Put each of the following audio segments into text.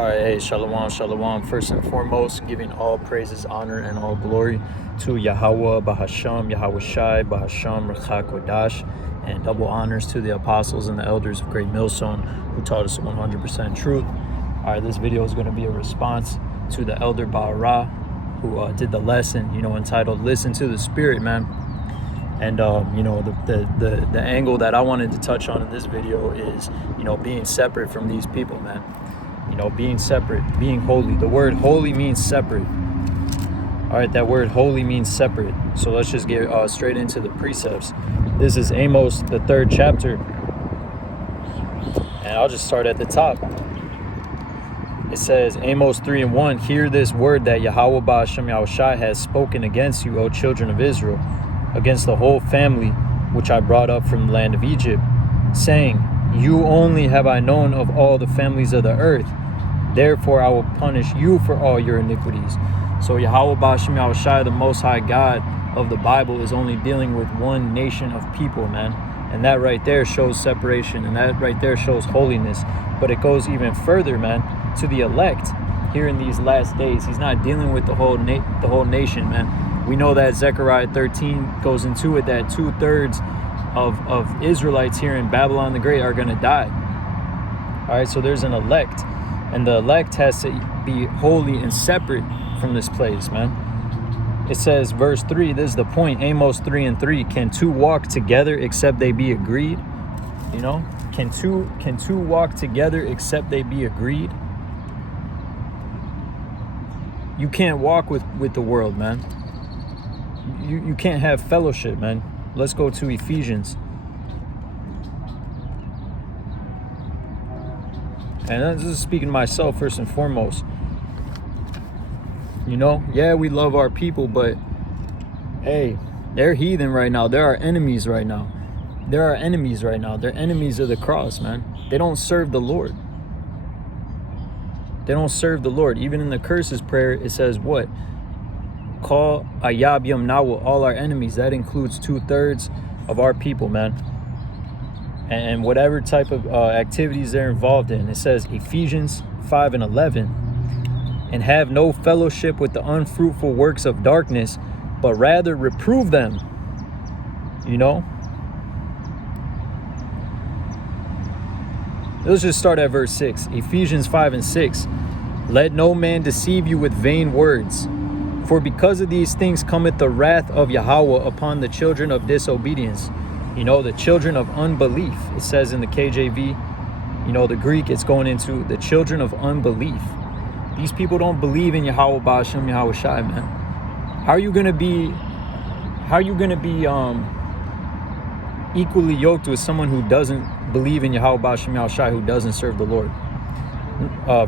All right, hey, shalom, shalom. First and foremost, giving all praises, honor, and all glory to YAHAWAH, BAHASHAM, YAHAWASHI, BAHASHAM, QADASH, and double honors to the apostles and the elders of Great Millstone who taught us 100% truth. All right, this video is going to be a response to the elder Bahara who did the lesson, entitled "Listen to the Spirit," man. And the angle that I wanted to touch on in this video is, being separate from these people, man. Being separate, being holy. The word holy means separate. All right, that word holy means separate. So let's just get straight into the precepts. This is Amos, the 3rd chapter. And I'll just start at the top. It says, Amos 3:1, "Hear this word that Yahweh BaHashem Yahushai has spoken against you, O children of Israel, against the whole family which I brought up from the land of Egypt, saying, you only have I known of all the families of the earth. Therefore I will punish you for all your iniquities." So Yahweh BaHashem Yahushai, the Most High God of the Bible, is only dealing with one nation of people, man. And that right there shows separation, and that right there shows holiness. But it goes even further, man, to the elect here in these last days. He's not dealing with the whole nation, man. We know that Zechariah 13 goes into it, that 2/3 of Israelites here in Babylon the Great are going to die. All right, so there's an elect, and the elect has to be holy and separate from this place, man. It says, verse 3, this is the point, Amos 3:3, "Can two walk together except they be agreed?" Can two walk together except they be agreed? You can't walk with the world, man. You can't have fellowship, man. Let's go to Ephesians. And this is speaking to myself first and foremost. Yeah, we love our people, but hey, they're heathen right now. There are enemies right now. They're enemies of the cross, man. They don't serve the Lord. They don't serve the Lord. Even in the curses prayer, it says what? Call Ayabyam Nawa, all our enemies. That includes 2/3 of our people, man. And whatever type of activities they're involved in. It says Ephesians 5:11, "And have no fellowship with the unfruitful works of darkness, but rather reprove them." Let's just start at verse 6. Ephesians 5:6, "Let no man deceive you with vain words. For because of these things cometh the wrath of Yahweh upon the children of disobedience." The children of unbelief. It says in the KJV, the Greek, it's going into the children of unbelief. These people don't believe in Yahweh BaHashem Yahushai, man. How are you gonna be equally yoked with someone who doesn't believe in Yahweh BaHashem Yahushai, who doesn't serve the Lord?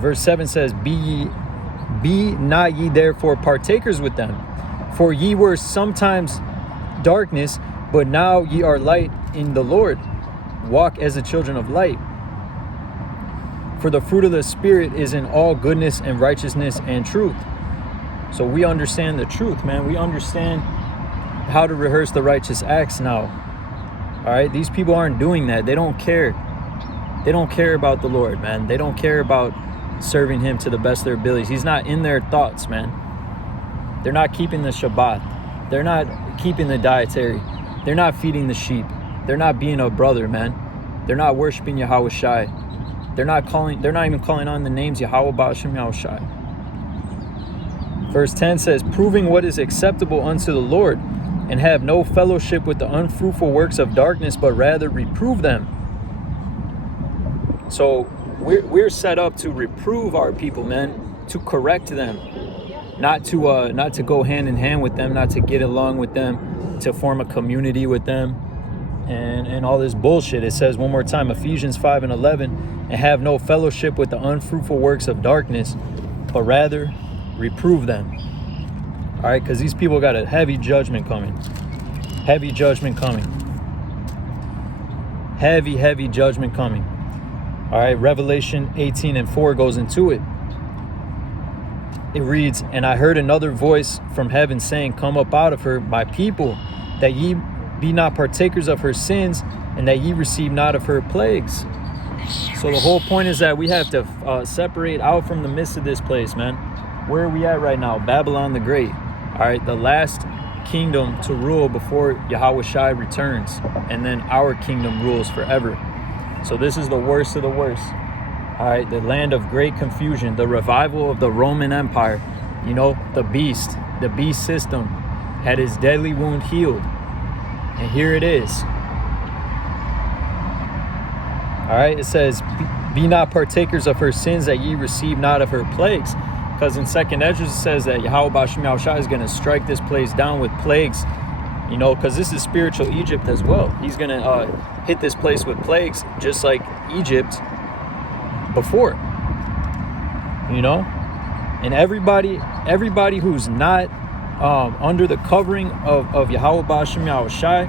Verse 7 says, Be not ye therefore partakers with them, for ye were sometimes darkness, but now ye are light in the Lord. Walk as the children of light. For the fruit of the Spirit is in all goodness and righteousness and truth. So we understand the truth, man. We understand how to rehearse the righteous acts now. All right, these people aren't doing that. They don't care. They don't care about the Lord, man. They don't care about serving him to the best of their abilities. He's not in their thoughts, man. They're not keeping the Shabbat. They're not keeping the dietary. They're not feeding the sheep. They're not being a brother, man. They're not worshiping Yahawashi. They're not even calling on the names Yahweh BaHashem Yahushai. Verse 10 says, "Proving what is acceptable unto the Lord, and have no fellowship with the unfruitful works of darkness, but rather reprove them." So we're set up to reprove our people, man, to correct them, not to go hand in hand with them, not to get along with them, to form a community with them, and all this bullshit. It says one more time, Ephesians 5:11, "And have no fellowship with the unfruitful works of darkness, but rather reprove them." All right, because these people got a heavy judgment coming. Heavy judgment coming. Heavy judgment coming. All right, Revelation 18:4 goes into it. It reads, "And I heard another voice from heaven saying, Come up out of her, my people, that ye be not partakers of her sins, and that ye receive not of her plagues." So the whole point is that we have to separate out from the midst of this place, man. Where are we at right now? Babylon the Great. All right, the last kingdom to rule before Yahawashi returns, and then our kingdom rules forever. So this is the worst of the worst. All right, the land of great confusion, the revival of the Roman Empire. You know, the beast system had his deadly wound healed, and here it is. All right, it says, be not partakers of her sins, that ye receive not of her plagues. Because in 2nd Esdras it says that Yahweh is going to strike this place down with plagues, you know, because this is spiritual Egypt as well. He's going to hit this place with plagues just like Egypt before, you know. And everybody who's not under the covering of Yahweh Ba'ashem Yahawashi,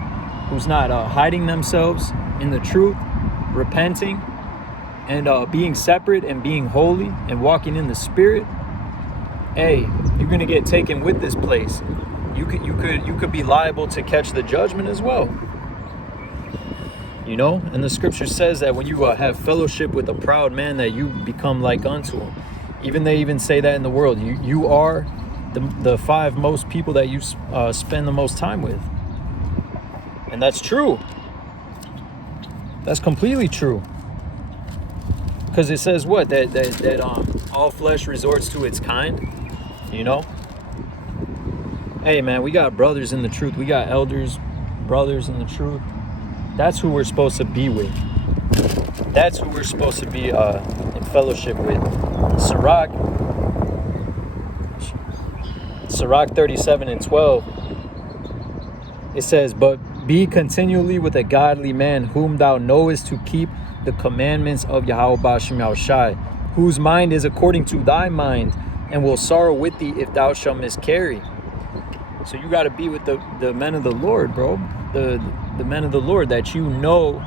who's not hiding themselves in the truth, repenting, and being separate and being holy and walking in the spirit, hey, you're gonna get taken with this place. You could be liable to catch the judgment as well. You know, and the scripture says that when you have fellowship with a proud man, that you become like unto him. They even say that in the world. You are the 5 most people that you spend the most time with, and that's true. That's completely true. Because it says what? That all flesh resorts to its kind, you know? Hey, man, we got brothers in the truth. We got elders, brothers in the truth. That's who we're supposed to be with. That's who we're supposed to be in fellowship with. Sirach 37:12. It says, but be continually with a godly man, whom thou knowest to keep the commandments of Yahweh Ba'ashem Yahawashi, whose mind is according to thy mind, and will sorrow with thee if thou shalt miscarry. So you got to be with the men of the Lord, bro. The men of the Lord that you know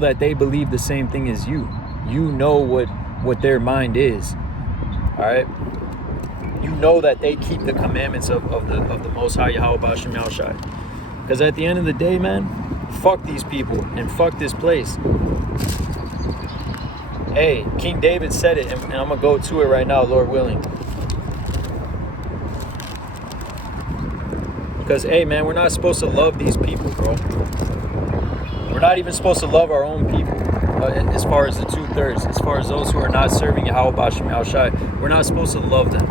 that they believe the same thing as you. You know what their mind is. All right. You know that they keep the commandments of the Most High Yahweh Ba'ashem Yahawashi. Because at the end of the day, man, fuck these people and fuck this place. Hey, King David said it, and I'm going to go to it right now, Lord willing. Because, hey, man, we're not supposed to love these people, bro. We're not even supposed to love our own people, as far as the 2/3. As far as those who are not serving Yahweh Ba'ashem Yahawashi, we're not supposed to love them.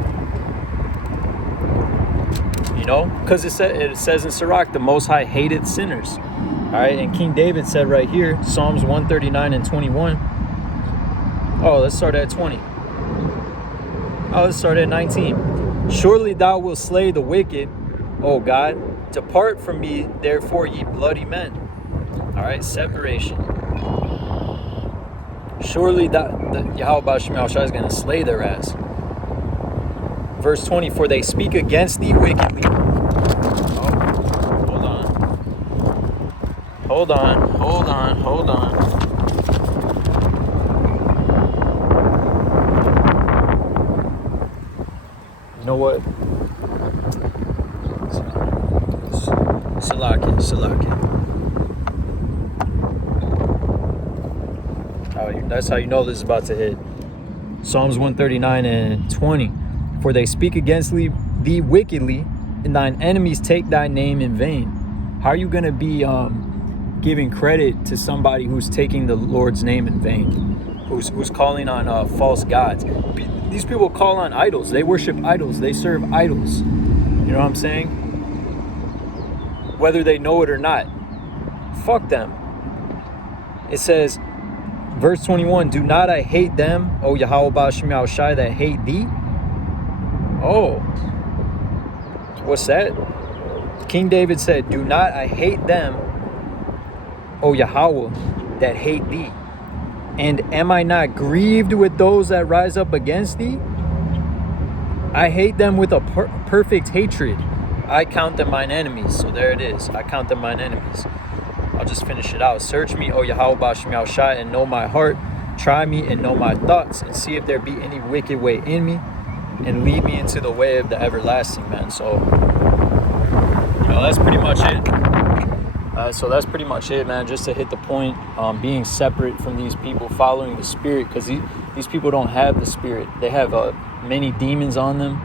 You know, because it says in Sirach, the Most High hateth sinners. All right, and King David said right here, Psalms 139:21. Oh, let's start at 20. Oh, let's start at 19. Surely thou wilt slay the wicked, O God. Depart from me, therefore, ye bloody men. All right, separation. Surely the Yahweh Ba'ashem Yahawashi is going to slay their ass. Verse 20, for they speak against thee wickedly. Oh, hold on. You know what? Salaki. Oh, that's how you know this is about to hit. Psalms 139:20. For they speak against thee wickedly, and thine enemies take thy name in vain. How are you going to be giving credit to somebody who's taking the Lord's name in vain? Who's calling on false gods? These people call on idols. They worship idols. They serve idols. You know what I'm saying? Whether they know it or not. Fuck them. It says, verse 21, do not I hate them, O Yahweh Ba'ashem Yahawashi, that hate thee? Oh, what's that? King David said, do not I hate them, O Yahweh, that hate thee? And am I not grieved with those that rise up against thee? I hate them with a perfect hatred. I count them mine enemies. So there it is. I count them mine enemies. I'll just finish it out. Search me, O Yahweh Ba'ashem Yahawashi, and know my heart. Try me and know my thoughts, and see if there be any wicked way in me, and lead me into the way of the everlasting, man. So, you know, that's pretty much it. So that's pretty much it, man. Just to hit the point, being separate from these people, following the spirit, because these people don't have the spirit. They have many demons on them,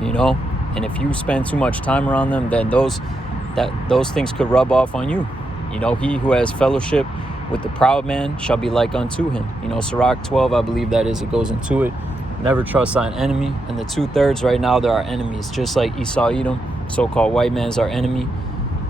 you know. And if you spend too much time around them, then those things could rub off on you. You know, he who has fellowship with the proud man shall be like unto him. You know, Sirach 12, I believe that is. It goes into it. Never trust thine enemy. And the 2/3 right now, they're our enemies, just like Esau, Edom, so-called white man's our enemy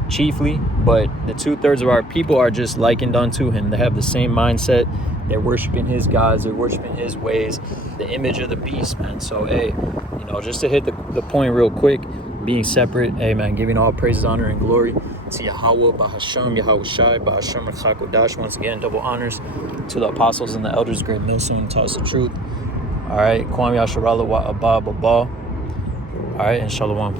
chiefly, but the 2/3 of our people are just likened unto him. They have the same mindset. They're worshiping his gods. They're worshiping his ways, the image of the beast, man. So, hey, you know, just to hit the point real quick, being separate, hey, man, giving all praises, honor, and glory to YAHAWAH, BAHASHAM, YAHAWASHI, BAHASHAM, QADASH. Once again, double honors to the apostles and the elders, great millstone, taught us the truth. All right, YASHARAHLA, all right, and shalom.